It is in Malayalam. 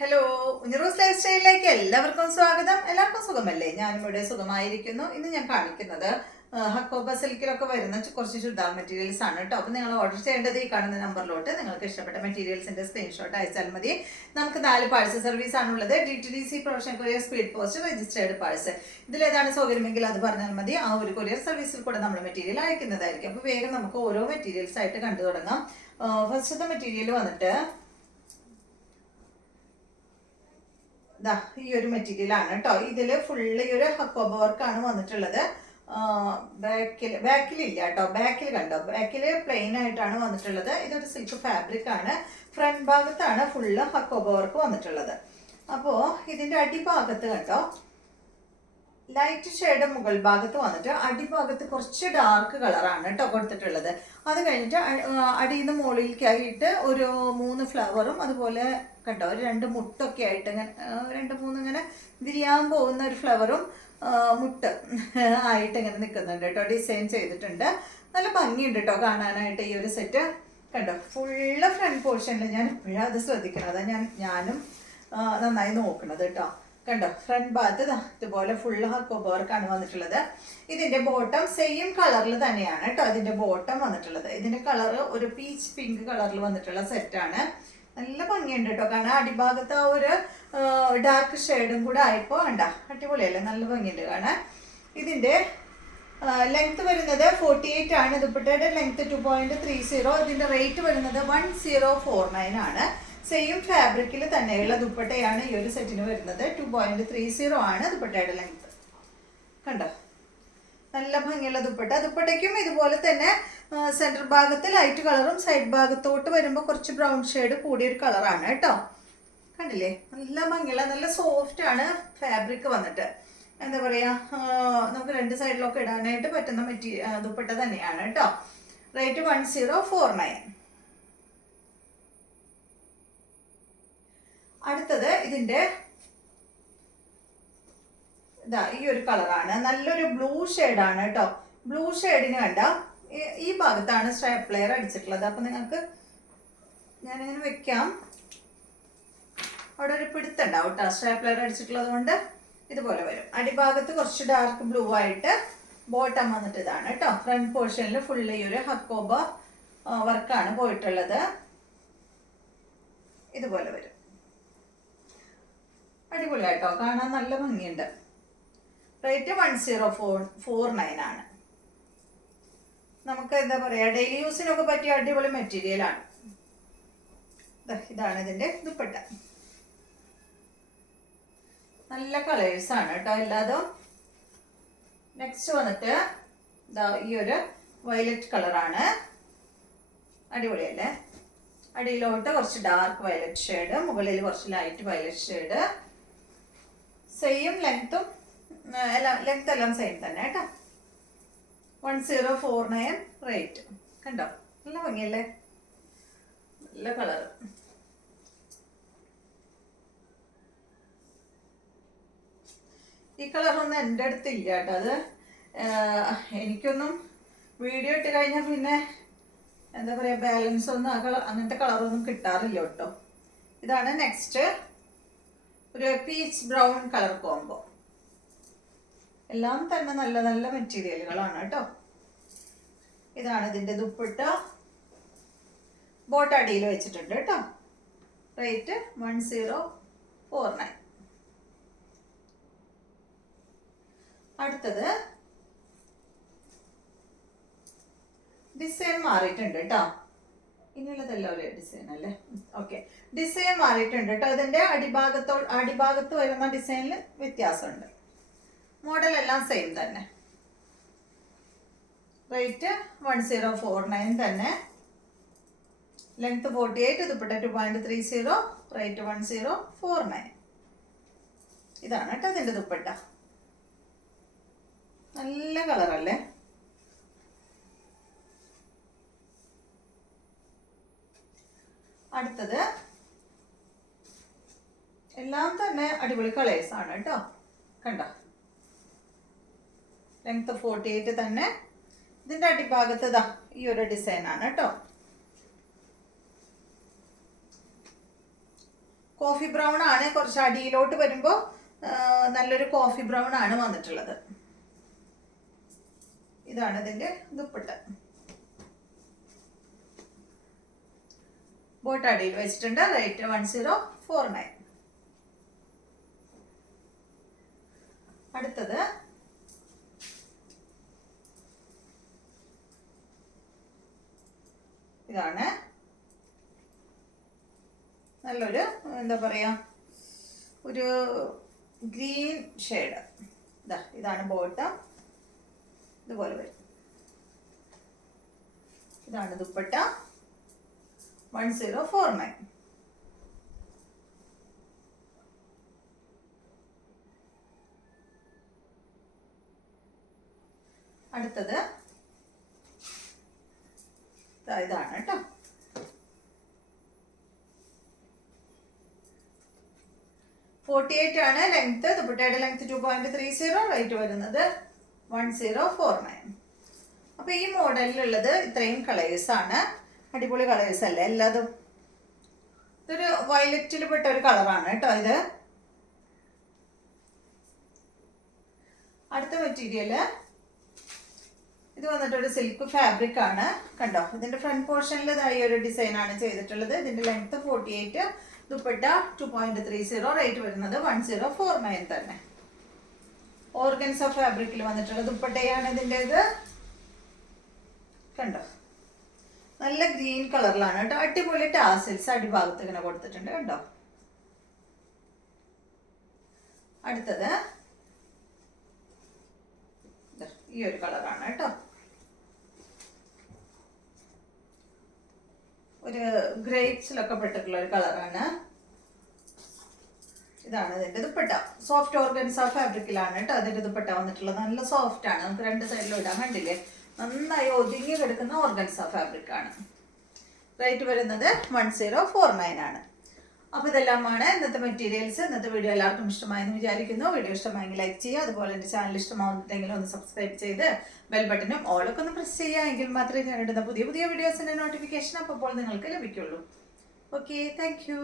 ഹലോ, ഉഞ്ഞറൂസ് ലൈഫ് സ്റ്റൈലിലേക്ക് എല്ലാവർക്കും സ്വാഗതം. എല്ലാവർക്കും സുഖമല്ലേ? ഞാനും ഇവിടെ സുഖമായിരിക്കുന്നു. ഇന്ന് ഞാൻ കാണിക്കുന്നത് ഹക്കോബ സിൽക്കിലൊക്കെ വരുന്ന കുറച്ച് ചുരിദാർ മെറ്റീരിയൽസ് ആണ് കേട്ടോ. അപ്പോൾ നിങ്ങൾ ഓർഡർ ചെയ്യേണ്ടത് ഈ കാണുന്ന നമ്പറിലോട്ട് നിങ്ങൾക്ക് ഇഷ്ടപ്പെട്ട മെറ്റീരിയൽസിന്റെ സ്ക്രീൻഷോട്ട് അയച്ചാൽ മതി. നമുക്ക് 4 പാഴ്സൽ സർവീസ് ആണുള്ളത്. DTDC professional courier, speed post, registered parcel. ഇതിലേതാണ് സൗകര്യമെങ്കിൽ അത് പറഞ്ഞാൽ മതി. ആ ഒരു കൊറിയർ സർവീസിൽ കൂടെ നമ്മൾ മെറ്റീരിയൽ അയക്കുന്നതായിരിക്കും. അപ്പോൾ വേഗം നമുക്ക് ഓരോ മെറ്റീരിയൽസ് ആയിട്ട് കണ്ടു തുടങ്ങാം. ഫസ്റ്റത്തെ മെറ്റീരിയൽ വന്നിട്ട് ഈ ഒരു മെറ്റീരിയൽ ആണ് കേട്ടോ. ഇതിൽ ഫുള്ള് ഈ ഒരു ഹക്കോബ വർക്കാണ് വന്നിട്ടുള്ളത്. ബാക്കിലില്ല കേട്ടോ, ബാക്കിൽ കണ്ടോ, ബാക്കില് പ്ലെയിൻ ആയിട്ടാണ് വന്നിട്ടുള്ളത്. ഇതൊരു സിൽക്ക് ഫാബ്രിക് ആണ്. ഫ്രണ്ട് ഭാഗത്താണ് ഫുള്ള് ഹക്കോബ വർക്ക് വന്നിട്ടുള്ളത്. അപ്പോൾ ഇതിന്റെ അടിഭാഗത്ത് കണ്ടോ, ലൈറ്റ് ഷെയ്ഡ് മുകൾ ഭാഗത്ത് വന്നിട്ട് അടിഭാഗത്ത് കുറച്ച് ഡാർക്ക് കളറാണ് കേട്ടോ കൊടുത്തിട്ടുള്ളത്. അത് കഴിഞ്ഞിട്ട് അടിയിൽ നിന്ന് മുകളിലേക്കായിട്ട് ഒരു 3 ഫ്ലവറും അതുപോലെ കണ്ടോ ഒരു 2 മുട്ടൊക്കെ ആയിട്ട് ഇങ്ങനെ 2-3 ഇങ്ങനെ വിരിയാൻ പോകുന്ന ഒരു ഫ്ലവറും മുട്ട് ആയിട്ട് ഇങ്ങനെ നിൽക്കുന്നുണ്ട് കേട്ടോ. ഡിസൈൻ ചെയ്തിട്ടുണ്ട്. നല്ല ഭംഗിയുണ്ട് കേട്ടോ കാണാനായിട്ട് ഈ ഒരു സെറ്റ്. കണ്ടോ ഫുള്ള് ഫ്രണ്ട് പോർഷനിൽ ഞാൻ എപ്പോഴും അത് ശ്രദ്ധിക്കണം. അതാ ഞാനും നന്നായി നോക്കണത് കേട്ടോ. കണ്ടോ ഫ്രണ്ട് ഭാഗത്ത് ഇതുപോലെ ഫുള്ള് ഹക്കോബ വർക്കാണ് വന്നിട്ടുള്ളത്. ഇതിന്റെ ബോട്ടം സെയിം കളറിൽ തന്നെയാണ് കേട്ടോ ഇതിന്റെ ബോട്ടം വന്നിട്ടുള്ളത്. ഇതിന്റെ കളർ ഒരു പീച്ച് പിങ്ക് കളറിൽ വന്നിട്ടുള്ള സെറ്റാണ്. നല്ല ഭംഗിയുണ്ട് കേട്ടോ കാരണം അടിഭാഗത്ത് ആ ഒരു ഡാർക്ക് ഷെയ്ഡും കൂടെ ആയപ്പോൾ വേണ്ട അടിപൊളിയല്ലേ, നല്ല ഭംഗിയുണ്ട് കാണാൻ. ഇതിന്റെ ലെങ്ത് വരുന്നത് 48 ആണ്. ദുപ്പട്ടയുടെ ലെങ്ത് 2.30. ഇതിന്റെ റേറ്റ് വരുന്നത് 1049 ആണ്. സെയിം ഫാബ്രിക്കിൽ തന്നെയുള്ള ദുപ്പട്ടയാണ് ഈ ഒരു സെറ്റിന് വരുന്നത്. 2.30 ആണ് ദുപ്പട്ടയുടെ ലെങ്ത്. കണ്ടോ നല്ല ഭംഗിയുള്ള ദുപ്പട്ട. ദുപ്പട്ടയ്ക്കും ഇതുപോലെ തന്നെ സെന്റർ ഭാഗത്ത് ലൈറ്റ് കളറും സൈഡ് ഭാഗത്തോട്ട് വരുമ്പോൾ കുറച്ച് ബ്രൗൺ ഷെയ്ഡ് കൂടിയൊരു കളറാണ് കേട്ടോ. കണ്ടില്ലേ നല്ല ഭംഗിയുള്ള നല്ല സോഫ്റ്റ് ആണ് ഫാബ്രിക് വന്നിട്ട്. എന്താ പറയാ, നമുക്ക് 2 സൈഡിലൊക്കെ ഇടാനായിട്ട് പറ്റുന്ന ദുപ്പട്ട തന്നെയാണ് കേട്ടോ. റേറ്റ് 1049. അടുത്തത് ഇതിന്റെ ഈ ഒരു കളറാണ്. നല്ലൊരു ബ്ലൂ ഷെയ്ഡാണ് കേട്ടോ. ബ്ലൂ ഷെയ്ഡിന് കണ്ട ഈ ഭാഗത്താണ് സ്ട്രാപ്ലെയർ അടിച്ചിട്ടുള്ളത്. അപ്പൊ നിങ്ങൾക്ക് ഞാനിങ്ങനെ വെക്കാം, അവിടെ ഒരു പിടുത്തുണ്ടാവും കേട്ടോ. സ്ട്രാപ്ലെയർ അടിച്ചിട്ടുള്ളത് കൊണ്ട് ഇതുപോലെ വരും. അടിഭാഗത്ത് കുറച്ച് ഡാർക്ക് ബ്ലൂ ആയിട്ട് ബോട്ടം വന്നിട്ട് ഇതാണ് കേട്ടോ. ഫ്രണ്ട് പോർഷനിൽ ഫുള്ള് ഈ ഒരു ഹക്കോബ വർക്കാണ് പോയിട്ടുള്ളത്. ഇതുപോലെ വരും. അടിപൊളിയായിട്ടോ കാണാൻ നല്ല ഭംഗിയുണ്ട്. റേറ്റ് 1049 ആണ്. നമുക്ക് എന്താ പറയാ ഡെയിലി യൂസിനൊക്കെ പറ്റിയ അടിപൊളി മെറ്റീരിയൽ ആണ്. ഇതാണ് ഇതിന്റെ ദുപ്പട്ട. നല്ല കളേഴ്സ് ആണ് കേട്ടോ എല്ലാതും. നെക്സ്റ്റ് വന്നിട്ട് ഈ ഒരു വയലറ്റ് കളറാണ്. അടിപൊളിയല്ലേ? അടിയിലോട്ട് കുറച്ച് ഡാർക്ക് വയലറ്റ് ഷെയ്ഡ്, മുകളിൽ കുറച്ച് ലൈറ്റ് വയലറ്റ് ഷെയ്ഡ്. സെയിം ലെങ്ത്തും ലെങ്ത് എല്ലാം സെയിം തന്നെ കേട്ടോ. 1049 റേറ്റ്. കണ്ടോ നല്ല ഭംഗിയല്ലേ, നല്ല കളർ. ഈ കളറൊന്നും എൻ്റെ അടുത്തില്ല കേട്ടോ. അത് എനിക്കൊന്നും വീഡിയോ ഇട്ട് കഴിഞ്ഞാൽ പിന്നെ എന്താ പറയുക ബാലൻസ് ഒന്നും ആ കളർ അങ്ങനത്തെ കളറൊന്നും കിട്ടാറില്ല കേട്ടോ. ഇതാണ് നെക്സ്റ്റ് ഒരു പീച്ച് ബ്രൗൺ കളർ കോംബോ. എല്ലാം തന്നെ നല്ല നല്ല മെറ്റീരിയലുകളാണ് കേട്ടോ. ഇതാണ് ഇതിന്റെ ദുപ്പട്ട. ബോട്ട് അടിയിൽ വെച്ചിട്ടുണ്ട് കേട്ടോ. റേറ്റ് 1049. അടുത്തത് ഡിസൈൻ മാറിയിട്ടുണ്ട് കേട്ടോ. ഇനിയുള്ളതെല്ലാം ഒരേ ഡിസൈൻ അല്ലേ? ഓക്കെ, ഡിസൈൻ മാറിയിട്ടുണ്ട് കേട്ടോ. ഇതിന്റെ അടിഭാഗത്ത് വരുന്ന ഡിസൈനിൽ വ്യത്യാസമുണ്ട്. മോഡൽ എല്ലാം സെയിം തന്നെ. റേറ്റ് 1049 തന്നെ. ലെങ്ത് 48, ദുപ്പട്ട 2.30. റേറ്റ് 1049. ഇതാണ് കേട്ടോ ഇതിന്റെ ദുപ്പട്ട. നല്ല കളറല്ലേ? അടുത്തത് എല്ലാം തന്നെ അടിപൊളി കളേഴ്സ് ആണ് കേട്ടോ. കണ്ടോ ലെങ്ത് 48 തന്നെ. ഇതിന്റെ അടിഭാഗത്ത് ഈ ഒരു ഡിസൈൻ ആണ് കേട്ടോ. കോഫി ബ്രൗൺ ആണ്. കുറച്ച് അടിയിലോട്ട് വരുമ്പോൾ നല്ലൊരു കോഫി ബ്രൗൺ ആണ് വന്നിട്ടുള്ളത്. ഇതാണ് ഇതിന്റെ ദുപ്പട്ട. ബോട്ട് അടിയിൽ വെച്ചിട്ടുണ്ട്. റേറ്റ് 1049. അടുത്തത് ഇതാണ്. നല്ലൊരു എന്താ പറയാ, ഒരു ഗ്രീൻ ഷെയ്ഡ്. ഇതാണ് ബോട്ടം. ഇതുപോലെ വരും. ഇതാണ് ദുപ്പട്ട. 1049. അടുത്തത് ഇതാണ് കേട്ടോ. ആണ് ലെങ്ത്. ദുപ്പട്ടയുടെ ലെങ്ത് 2.30. റേറ്റ് വരുന്നത് 1049. അപ്പൊ ഈ മോഡലിലുള്ളത് ഇത്രയും കളേഴ്സ് ആണ്. അടിപൊളി കളേഴ്സ് അല്ലേ എല്ലാതും. ഇതൊരു വയലറ്റിൽ പെട്ട ഒരു കളറാണ് കേട്ടോ ഇത്. അടുത്ത മെറ്റീരിയല് ഇത് വന്നിട്ടൊരു സിൽക്ക് ഫാബ്രിക് ആണ്. കണ്ടോ, ഇതിന്റെ ഫ്രണ്ട് പോർഷനിൽ ഇതായി ഒരു ഡിസൈൻ ആണ് ചെയ്തിട്ടുള്ളത്. ഇതിന്റെ ലെങ്ത് 48. ദുപ്പട്ട 2.30. റേറ്റ് വരുന്നത് 1049 തന്നെ. ഓർഗൻസ ഫാബ്രിക്കിൽ വന്നിട്ടുള്ള ദുപ്പട്ടയാണ് ഇതിൻ്റെ ഇത്. കണ്ടോ, നല്ല ഗ്രീൻ കളറിലാണ് കേട്ടോ. അടിപൊളി ടാസിൽസ് അടിഭാഗത്ത് ഇങ്ങനെ കൊടുത്തിട്ടുണ്ട് കണ്ടോ. അടുത്തത് ഈ ഒരു കളറാണ് കേട്ടോ. ഒരു ഗ്രേപ്സിലൊക്കെ പെട്ടിട്ടുള്ള ഒരു കളറാണ്. ഇതാണ് ഇതിന്റെ ദുപ്പട്ട. സോഫ്റ്റ് ഓർഗൻസ ഫാബ്രിക്കിലാണ് കേട്ടോ അതിന്റെ ദുപ്പട്ട വന്നിട്ടുള്ളത്. നല്ല സോഫ്റ്റ് ആണ്. നമുക്ക് രണ്ട് സൈഡിലും ഇടാൻ കണ്ടില്ലേ, നന്നായി ഒതുങ്ങി കിടക്കുന്ന ഓർഗൻസ ഫാബ്രിക് ആണ്. റേറ്റ് വരുന്നത് 1049 ആണ്. അപ്പോൾ ഇതെല്ലാമാണ് ഇന്നത്തെ മെറ്റീരിയൽസ്. ഇന്നത്തെ വീഡിയോ എല്ലാവർക്കും ഇഷ്ടമായെന്ന് വിചാരിക്കുന്നു. വീഡിയോ ഇഷ്ടമായെങ്കിൽ ലൈക്ക് ചെയ്യുക. അതുപോലെ എൻ്റെ ചാനൽ ഇഷ്ടമാവുന്നുണ്ടെങ്കിൽ ഒന്ന് സബ്സ്ക്രൈബ് ചെയ്ത് ബെൽ ബട്ടനും ഓളൊക്കെ ഒന്ന് പ്രസ് ചെയ്യുക. എങ്കിൽ മാത്രമേ ഞാൻ ഇടുന്ന പുതിയ പുതിയ വീഡിയോസിൻ്റെ നോട്ടിഫിക്കേഷൻ അപ്പോൾ നിങ്ങൾക്ക് ലഭിക്കുള്ളൂ. Okay, thank you.